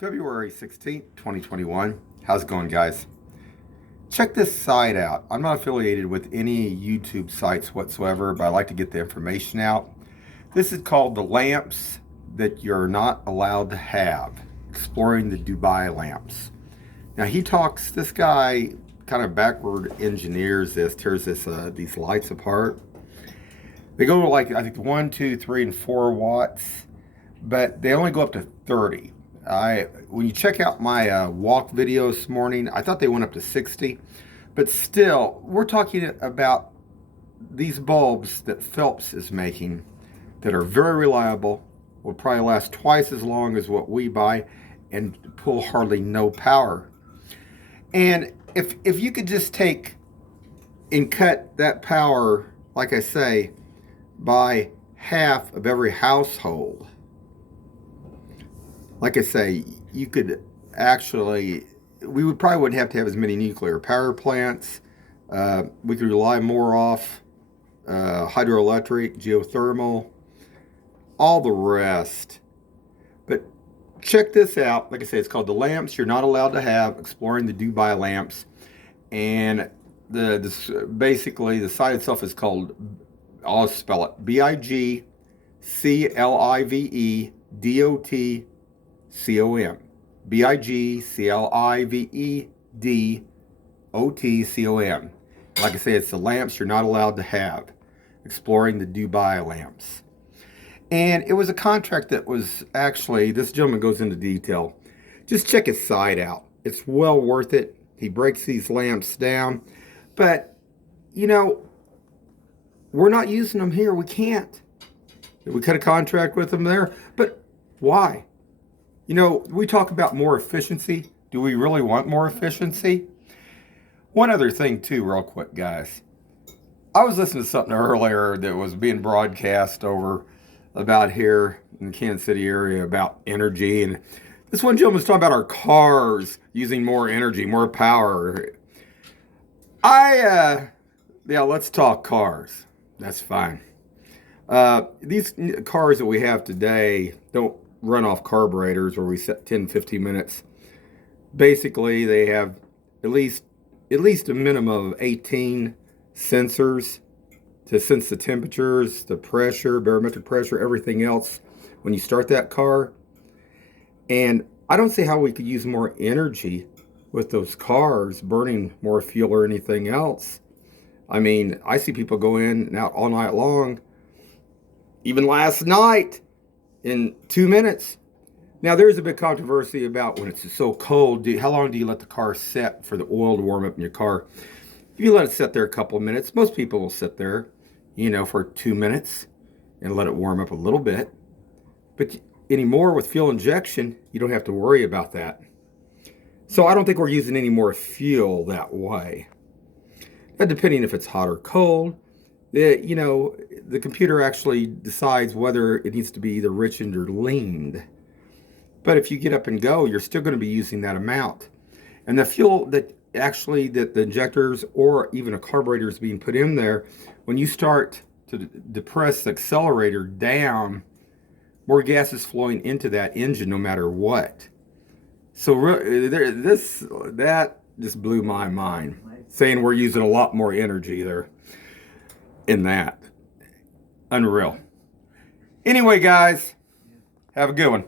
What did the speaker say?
February 16th, 2021. How's it going, guys? Check this site out. I'm not affiliated with any YouTube sites whatsoever, but I like to get the information out. This is called The Lamps That You're Not Allowed to Have, Exploring the Dubai Lamps. Now this guy kind of backward engineers this, tears these lights apart. They go to like, I think 1, 2, 3, and 4 watts, but they only go up to 30. When you check out my walk video this morning, I thought they went up to 60, but still, we're talking about these bulbs that Phelps is making that are very reliable, will probably last twice as long as what we buy, and pull hardly no power. And if you could just take and cut that power, like I say, by half of every household, like I say, you could actually, we probably wouldn't have to have as many nuclear power plants. We could rely more off hydroelectric, geothermal, all the rest. But check this out. Like I say, it's called The Lamps You're Not Allowed to Have, Exploring the Dubai Lamps. And basically the site itself is called, I'll spell it, BIGCLIVEDOTCOM. BIGCLIVEDOTCOM. Like I say, it's the lamps you're not allowed to have, exploring the Dubai lamps. And it was a contract that was actually, this gentleman goes into detail. Just check his site out. It's well worth it. He breaks these lamps down. But, you know, we're not using them here. We can't. We cut a contract with them there. But why? You know, we talk about more efficiency. Do we really want more efficiency? One other thing too, real quick, guys. I was listening to something earlier that was being broadcast over about here in the Kansas City area about energy. And this one gentleman was talking about our cars using more energy, more power. Yeah, let's talk cars. That's fine. These cars that we have today don't run off carburetors where we set 10, 15 minutes. Basically, they have at least a minimum of 18 sensors to sense the temperatures, the pressure, barometric pressure, everything else when you start that car. And I don't see how we could use more energy with those cars burning more fuel or anything else. I mean, I see people go in and out all night long, even last night, in 2 minutes. Now, there's a big controversy about when it's so cold, how long do you let the car set for the oil to warm up in your car? If you let it sit there a couple of minutes, most people will sit there, for 2 minutes and let it warm up a little bit. But anymore with fuel injection, you don't have to worry about that. So I don't think we're using any more fuel that way. But depending if it's hot or cold, the computer actually decides whether it needs to be either richened or leaned. But if you get up and go, you're still going to be using that amount. And the fuel that the injectors or even a carburetor is being put in there, when you start to depress the accelerator down, more gas is flowing into that engine no matter what. So that just blew my mind, saying we're using a lot more energy there in that. Unreal. Anyway, guys, have a good one.